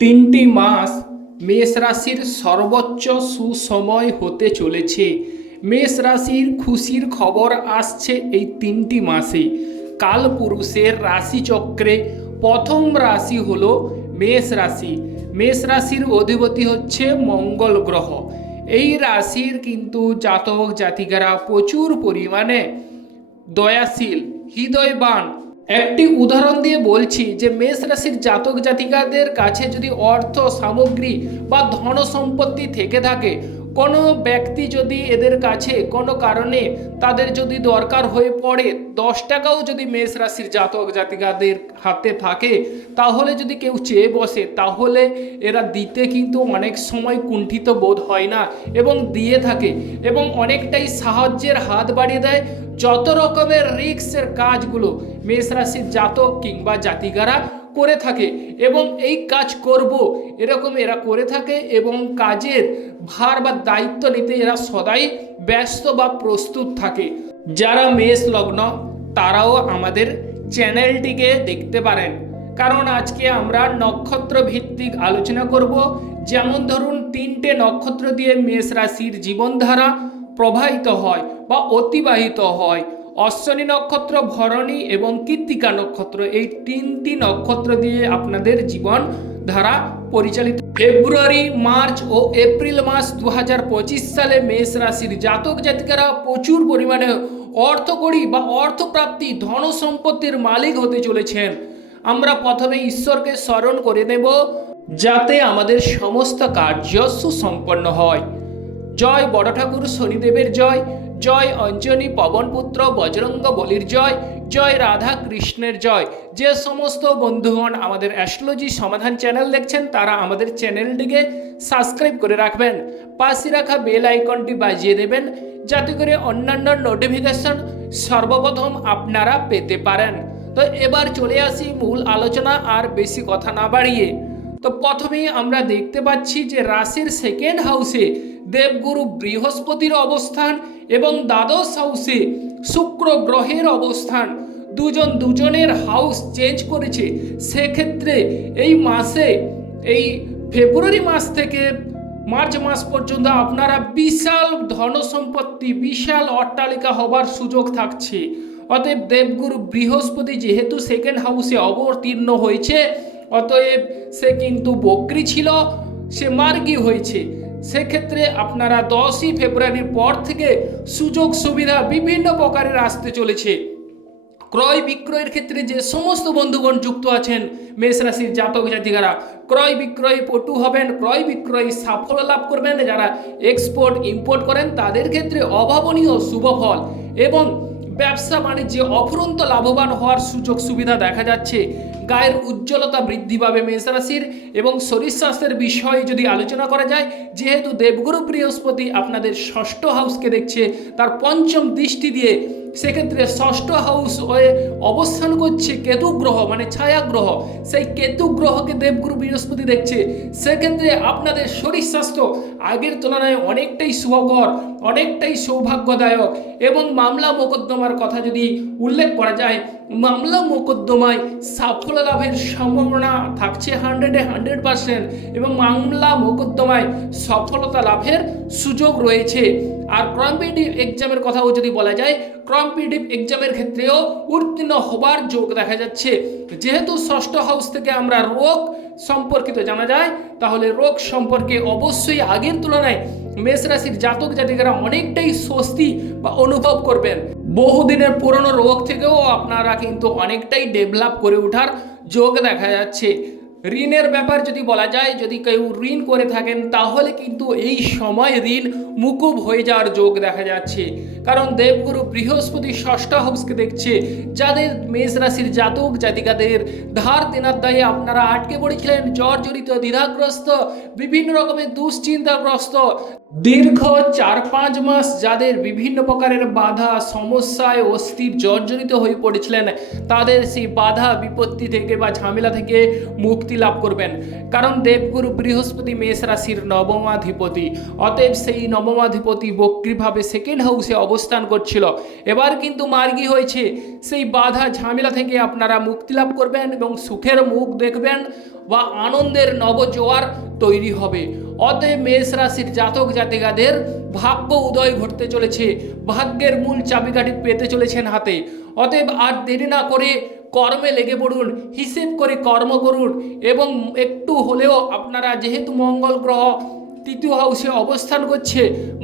তিনটি মাস মেষ রাশির সর্বোচ্চ সুসময় হতে চলেছে। মেষ রাশির খুশির খবর আসছে এই তিনটি মাসে। কালপুরুষের রাশিচক্রে প্রথম রাশি হল মেষ রাশি। মেষ রাশির অধিপতি হচ্ছে মঙ্গল গ্রহ। এই রাশির কিন্তু জাতক জাতিকারা প্রচুর পরিমাণে দয়াশীল, হৃদয়বান একটি উদাহরণ দিয়ে বলছি যে মেষ রাশির জাতক জাতিকাদের কাছে যদি অর্থ, সামগ্রী বা ধন সম্পত্তি থেকে থাকে কোনো ব্যক্তি যদি এদের কাছে কোনো কারণে তাদের যদি দরকার হয়ে পড়ে, দশ টাকাও যদি মেষ রাশির জাতক জাতিকাদের হাতে থাকে, তাহলে যদি কেউ চেয়ে বসে, তাহলে এরা দিতে কিন্তু অনেক সময় কুণ্ঠিত বোধ হয় না এবং দিয়ে থাকে এবং অনেকটাই সাহায্যের হাত বাড়িয়ে দেয়। যত রকমের রিক্সের কাজগুলো মেষ রাশির জাতক কিংবা জাতিকারা করে থাকে এবং এই কাজ করব। এরকম এরা করে থাকে এবং কাজের ভার বা দায়িত্ব নিতে এরা সদাই ব্যস্ত বা প্রস্তুত থাকে। যারা মেষ লগ্ন, তারাও আমাদের চ্যানেলটিকে দেখতে পারেন। কারণ আজকে আমরা নক্ষত্র ভিত্তিক আলোচনা করব। যেমন ধরুন, তিনটে নক্ষত্র দিয়ে মেষ রাশির জীবনধারা প্রবাহিত হয় বা অতিবাহিত হয়। অশ্বনী নক্ষত্র, ভরণী এবং কৃত্তিকা নক্ষত্র, এই তিনটি নক্ষত্র দিয়ে আপনাদের জীবন ধারা পরিচালিত। ফেব্রুয়ারি, মার্চ ও এপ্রিল মাস দু হাজার পঁচিশ সালে মেষ রাশির জাতক জাতিকারা প্রচুর পরিমাণে অর্থকড়ি বা অর্থপ্রাপ্তি ধন সম্পত্তির মালিক হতে চলেছেন। আমরা প্রথমে ঈশ্বরকে স্মরণ করে নেব, যাতে আমাদের সমস্ত কার্য সুসম্পন্ন হয়। জয় বড় ঠাকুর শনিদেবের জয়। জয় অঞ্জনী পবনপুত্র বজরঙ্গ বলির জয় জয় রাধা কৃষ্ণের জয়। যে সমস্ত বন্ধুগণ আমাদের অ্যাস্ট্রোলজি সমাধান চ্যানেল দেখছেন, তারা আমাদের চ্যানেলটিকে সাবস্ক্রাইব করে রাখবেন। পাশে রাখা বেল আইকনটি বাজিয়ে দেবেন, যাতে করে অন্যান্য নোটিফিকেশন সর্বপ্রথম আপনারা পেতে পারেন। তো এবার চলে আসি মূল আলোচনা, আর বেশি কথা না বাড়িয়ে। তো প্রথমেই আমরা দেখতে পাচ্ছি যে রাশির সেকেন্ড হাউসে দেবগুরু বৃহস্পতির অবস্থান এবং দ্বাদশ হাউসে শুক্র গ্রহের অবস্থান। দুজন দুজনের হাউস চেঞ্জ করেছে। সেক্ষেত্রে এই মাসে, এই ফেব্রুয়ারি মাস থেকে মার্চ মাস পর্যন্ত আপনারা বিশাল ধন সম্পত্তি, বিশাল অট্টালিকা হবার সুযোগ থাকছে। অতএব দেবগুরু বৃহস্পতি যেহেতু সেকেন্ড হাউসে অবতীর্ণ হয়েছে, অতএব সে কিন্তু বক্রি ছিল, সে মার্গী হয়েছে। সেক্ষেত্রে আপনারা দশই ফেব্রুয়ারির পর থেকে সুযোগ সুবিধা বিভিন্ন প্রকারের আসতে চলেছে। ক্রয় বিক্রয়ের ক্ষেত্রে যে সমস্ত বন্ধুগণ যুক্ত আছেন, মেষ রাশির জাতক জাতিকারা, ক্রয় বিক্রয় পটু হবেন, ক্রয় বিক্রয় সাফল্য লাভ করবেন, যারা এক্সপোর্ট ইম্পোর্ট করেন, তাদের ক্ষেত্রে অভাবনীয় শুভ ফল এবং ব্যবসা বাণিজ্যে অফুরন্ত লাভবান হওয়ার সুযোগ সুবিধা দেখা যাচ্ছে। গায়ের উজ্জ্বলতা বৃদ্ধি পাবে মেষ রাশির এবং শরীর স্বাস্থ্যের বিষয়ে যদি আলোচনা করা যায়, যেহেতু দেবগুরু বৃহস্পতি আপনাদের ষষ্ঠ হাউসকে দেখছে, তার পঞ্চম দৃষ্টি দিয়ে সেক্ষেত্রে ষষ্ঠ হাউস হয়ে অবস্থান করছে কেতু গ্রহ মানে ছায়া গ্রহ সেই কেতু গ্রহকে দেবগুরু বৃহস্পতি দেখছে। সেক্ষেত্রে আপনাদের শরীর স্বাস্থ্য আগের তুলনায় অনেকটাই শুভকর, অনেকটাই সৌভাগ্যদায়ক। এবং মামলা মোকদ্দমার কথা যদি উল্লেখ করা যায়, মামলা মোকদ্দমায় সাফল্য লাভের সম্ভাবনা থাকছে হান্ড্রেডে হান্ড্রেড পার্সেন্ট এবং মামলা মোকদ্দমায় সফলতা লাভের সুযোগ রয়েছে। আর কম্পিটিভ এক্সামের কথাও যদি বলা যায় কম্পিটিভ এক্সামের ক্ষেত্রেও উত্তীর্ণ হবার যোগ দেখা যাচ্ছে। যেহেতু ষষ্ঠ হাউস থেকে আমরা রোগ সম্পর্কিত জানা যায়, তাহলে রোগ সম্পর্কে অবশ্যই আগের তুলনায় মেষ রাশির জাতক জাতিকারা অনেকটাই স্বস্তি বা অনুভব করবেন। বহুদিনের পুরনো রোগ থেকেও আপনারা কিন্তু অনেকটাই ডেভেলপ করে ওঠার যোগ দেখা যাচ্ছে। ঋণের ব্যাপার যদি বলা যায়, যদি কেউ ঋণ করে থাকেন, তাহলে কিন্তু এই সময় ঋণ মুকুব হয়ে যাওয়ার যোগ দেখা যাচ্ছে। কারণ দেবগুরু বৃহস্পতি ষষ্ঠ হাউসকে দেখছে। যাদের মেষ রাশির জাতক জাতিকাদের ধার দেনার দায়ে আপনারা আটকে পড়েছিলেন, জর্জরিত, দ্বিধাগ্রস্ত, বিভিন্ন রকমের দুশ্চিন্তাগ্রস্ত। দীর্ঘ চার পাঁচ মাস যাদের বিভিন্ন প্রকারের বাধা, সমস্যায় অস্থির, জর্জরিত হয়ে পড়েছিলেন, তাদের সেই বাধা, বিপত্তি থেকে বা ঝামেলা থেকে মুক্তি মুক্তি লাভ করবেন। কারণ দেবগুরু বৃহস্পতি, মেষ রাশির নবমাধিপতি। অতএব সেই নবমাধিপতি বক্রিভাবে সেকেন্ড হাউসে অবস্থান করছিল। এবার কিন্তু মার্গী হয়েছে। সেই বাধা, ঝামেলা থেকে আপনারা মুক্তি লাভ করবেন এবং সুখের মুখ দেখবেন বা আনন্দের নবজোয়ার তৈরি হবে। অতএব মেষ রাশির জাতক জাতিকাদের ভাগ্য উদয় ঘটতে চলেছে। ভাগ্যের মূল চাবিকাঠি পেতে চলেছেন হাতে। অতএব আর দেরি না করে কর্মে লেগে পড়ুন হিসেব করে কর্ম করুন এবং একটু হলেও আপনারা যেহেতু মঙ্গল গ্রহ তৃতীয় হাউসে অবস্থান করছে।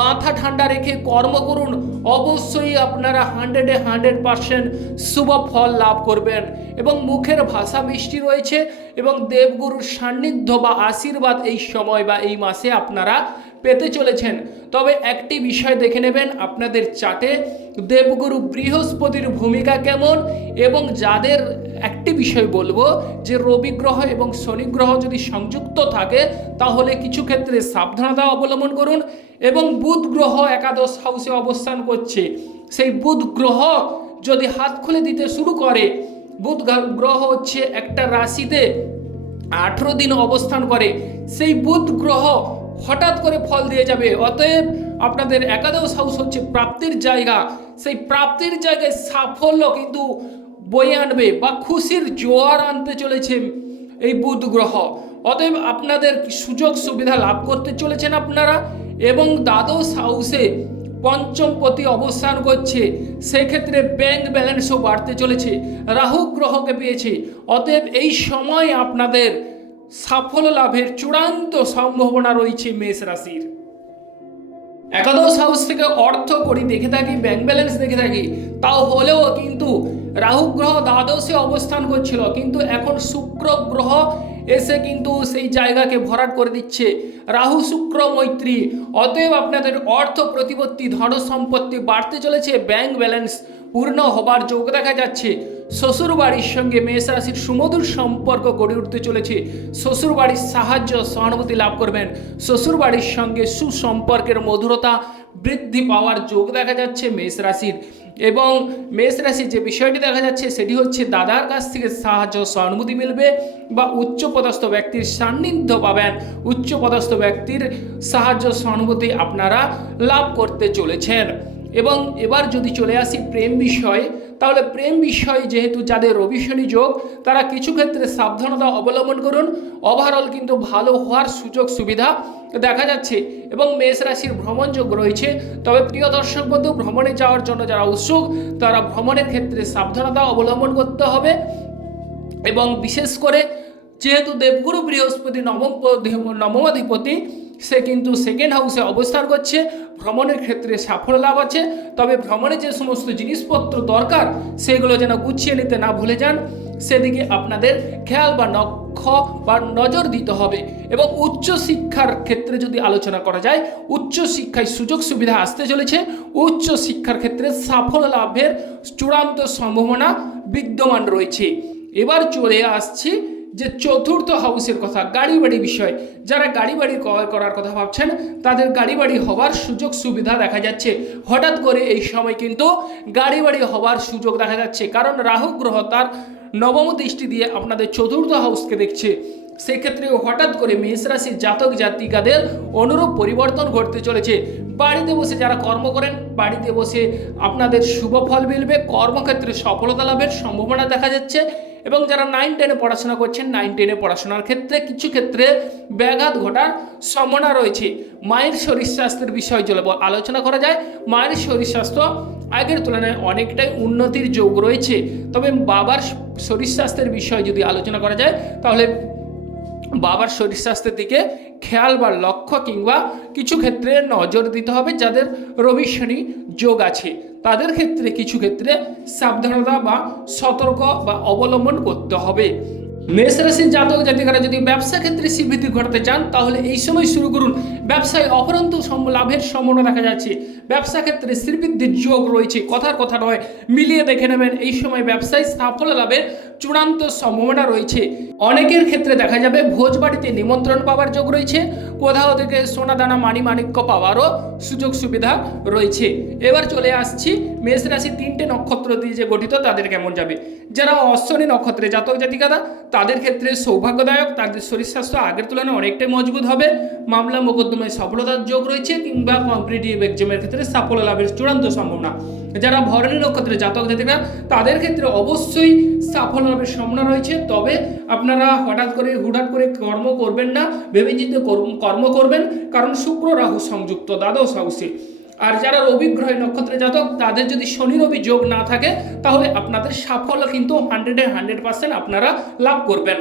মাথা ঠান্ডা রেখে কর্ম করুন। অবশ্যই আপনারা হান্ড্রেডে হান্ড্রেড পারসেন্ট শুভ ফল লাভ করবেন এবং মুখের ভাষা মিষ্টি রয়েছে এবং দেবগুরুর সান্নিধ্য বা আশীর্বাদ এই সময় বা এই মাসে আপনারা পেতে চলেছেন। তবে একটি বিষয় দেখে নেবেন আপনাদের চাটে। দেবগুরু বৃহস্পতির ভূমিকা কেমন এবং যাদের একটি বিষয় বলব যে রবি গ্রহ এবং শনি গ্রহ যদি সংযুক্ত থাকে, তাহলে কিছু ক্ষেত্রে সাবধানতা অবলম্বন করুন এবং বুধ গ্রহ একাদশ হাউসে অবস্থান করছে। সেই বুধ গ্রহ যদি হাত খুলে দিতে শুরু করে, বুধ গ্রহ হচ্ছে একটা রাশিতে আঠেরো দিন অবস্থান করে। সেই বুধ গ্রহ হঠাৎ করে ফল দিয়ে যাবে। অতএব আপনাদের একাদশ হাউস হচ্ছে প্রাপ্তির জায়গা। সেই প্রাপ্তির জায়গায় সাফল্য কিন্তু বয়ে আনবে বা খুশির জোয়ার আনতে চলেছে এই বুধ গ্রহ। অতএব আপনাদের সুযোগ সুবিধা লাভ করতে চলেছেন আপনারা এবং দ্বাদশ হাউসে পঞ্চম পতি অবস্থান করছে। সেক্ষেত্রে ব্যাংক ব্যালেন্সও বাড়তে চলেছে। রাহু গ্রহকে পেয়েছে। অতএব এই সময় আপনাদের সাফল্য লাভের চূড়ান্ত সম্ভাবনা রয়েছে মেষ রাশির। একাদশ হাউস থেকে অর্থ করি দেখে থাকি ব্যাংক ব্যালেন্স দেখে থাকি। তাও হলেও কিন্তু রাহু গ্রহ দ্বাদশে অবস্থান করছিল, কিন্তু এখন শুক্র গ্রহ এসে কিন্তু সেই জায়গাকে ভরাট করে দিচ্ছে। রাহু, শুক্র, মৈত্রী, অতএব আপনাদের অর্থ প্রতিপত্তি, ধন সম্পত্তি বাড়তে চলেছে ব্যাংক ব্যালেন্স পূর্ণ হবার যোগ দেখা যাচ্ছে। শ্বশুর বাড়ির সঙ্গে মেষ রাশির সুমধুর সম্পর্ক গড়ে উঠতে চলেছে। শ্বশুর বাড়ির সাহায্য, সহানুভূতি লাভ করবেন। শ্বশুর বাড়ির সঙ্গে সুসম্পর্কের মধুরতা বৃদ্ধি পাওয়ার যোগ দেখা যাচ্ছে মেষ রাশির। এবং মেষ রাশির যে বিষয়টি দেখা যাচ্ছে সেটি হচ্ছে দাদার কাছ থেকে সাহায্য, সহানুভূতি মিলবে বা উচ্চপদস্থ ব্যক্তির সান্নিধ্য পাবেন। উচ্চপদস্থ ব্যক্তির সাহায্য, সহানুভূতি আপনারা লাভ করতে চলেছেন। এবং এবার যদি চলে আসি প্রেম বিষয় তাহলে প্রেম বিষয় যেহেতু যাদের রবি শনি যোগ, তারা কিছু ক্ষেত্রে সাবধানতা অবলম্বন করুন। ওভারঅল কিন্তু ভালো হওয়ার সুযোগ সুবিধা দেখা যাচ্ছে এবং মেষ রাশির ভ্রমণ যোগ রয়েছে। তবে প্রিয় দর্শক বন্ধু, ভ্রমণে যাওয়ার জন্য যারা উৎসুক, তারা ভ্রমণের ক্ষেত্রে সাবধানতা অবলম্বন করতে হবে এবং বিশেষ করে যেহেতু দেবগুরু বৃহস্পতি নবম নবমাধিপতি সে কিন্তু সেকেন্ড হাউসে অবস্থান করছে। ভ্রমণের ক্ষেত্রে সাফল্য লাভ আছে। তবে ভ্রমণে যে সমস্ত জিনিসপত্র দরকার, সেগুলো যেন গুছিয়ে নিতে না ভুলে যান। সেদিকে আপনাদের খেয়াল বা নক্ষ বা নজর দিতে হবে এবং উচ্চ শিক্ষার ক্ষেত্রে যদি আলোচনা করা যায়, উচ্চ শিক্ষায় সুযোগ সুবিধা আসতে চলেছে। উচ্চ শিক্ষার ক্ষেত্রে সাফল্য লাভের চূড়ান্ত সম্ভাবনা বিদ্যমান রয়েছে। এবার চলে আসছি যে চতুর্থ হাউসের কথা গাড়ি বাড়ি বিষয়, যারা গাড়ি বাড়ি ক্রয় করার কথা ভাবছেন, তাদের গাড়ি বাড়ি হওয়ার সুযোগ সুবিধা দেখা যাচ্ছে। হঠাৎ করে এই সময় কিন্তু গাড়ি বাড়ি হওয়ার সুযোগ দেখা যাচ্ছে। কারণ রাহু গ্রহ তার নবম দৃষ্টি দিয়ে আপনাদের চতুর্থ হাউসকে দেখছে। সেক্ষেত্রে হঠাৎ করে মেষ রাশির জাতক জাতিকাদের অনুরূপ পরিবর্তন ঘটতে চলেছে। বাড়িতে বসে যারা কর্ম করেন, বাড়িতে বসে আপনাদের শুভ ফল মিলবে, কর্মক্ষেত্রে সফলতা লাভের সম্ভাবনা দেখা যাচ্ছে। এবং যারা নাইন টেনে পড়াশোনা করছেন নাইন টেনে পড়াশোনার ক্ষেত্রে কিছু ক্ষেত্রে ব্যাঘাত ঘটার সম্ভাবনা রয়েছে। মায়ের শরীর স্বাস্থ্যের বিষয় জল আলোচনা করা যায়। মায়ের শরীর স্বাস্থ্য আগের তুলনায় অনেকটাই উন্নতির যোগ রয়েছে। তবে বাবার শরীর স্বাস্থ্যের বিষয় যদি আলোচনা করা যায়, তাহলে বাবার শরীর স্বাস্থ্যের দিকে খেয়াল বা লক্ষ্য কিংবা কিছু ক্ষেত্রে নজর দিতে হবে যাদের রবি শনি যোগ আছে। তাদের ক্ষেত্রে কিছু ক্ষেত্রে সাবধানতা বা সতর্ক বা অবলম্বন করতে হবে। মেষ রাশির জাতক জাতিকারা যদি ব্যবসা ক্ষেত্রে শ্রীবৃদ্ধি ঘটাতে চান, তাহলে এই সময় শুরু করুন। ব্যবসায় অপরন্ত লাভের সম্ভাবনা দেখা যাচ্ছে। ব্যবসা ক্ষেত্রে শ্রীবৃদ্ধির যোগ রয়েছে। কথার কথা নয়, মিলিয়ে দেখে নেবেন, এই সময় ব্যবসায় সাফল্য লাভের চূড়ান্ত সম্ভাবনা রয়েছে। অনেকের ক্ষেত্রে দেখা যাবে, ভোজবাড়িতে নিমন্ত্রণ পাওয়ার যোগ রয়েছে। কোথাও থেকে সোনাদানা, মানি মাণিক্য পাওয়ারও সুযোগ সুবিধা রয়েছে। এবার চলে আসছি মেষ রাশি তিনটে নক্ষত্র দিয়ে যে গঠিত, তাদের কেমন যাবে? যারা অশ্বনী নক্ষত্রে জাতক জাতিকারা তাদের ক্ষেত্রে সৌভাগ্যদায়ক তাদের শরীর স্বাস্থ্য আগের তুলনায় অনেকটাই মজবুত হবে। মামলা মোকদ্দমায় সফলতার যোগ রয়েছে কিংবা কম্পিটিটিভ এক্সামের ক্ষেত্রে সাফল্য লাভের চূড়ান্ত সম্ভাবনা। যারা ভরণী নক্ষত্রে জাতক জাতিকা, তাদের ক্ষেত্রে অবশ্যই সাফল্য লাভের সম্ভাবনা রয়েছে। তবে আপনারা হঠাৎ করে, হুটহাট করে কর্ম করবেন না ভেবে চিন্তে কর্ম করবেন, কারণ শুক্র রাহু সংযুক্ত, দ্বাদশ হাউসে। আর যারা রবিগ্রহে নক্ষত্রে জাতক, তাদের যদি শনি রবি যোগ না থাকে, তাহলে আপনাদের সাফল্য কিন্তু হান্ড্রেডে হান্ড্রেড পার্সেন্ট আপনারা লাভ করবেন।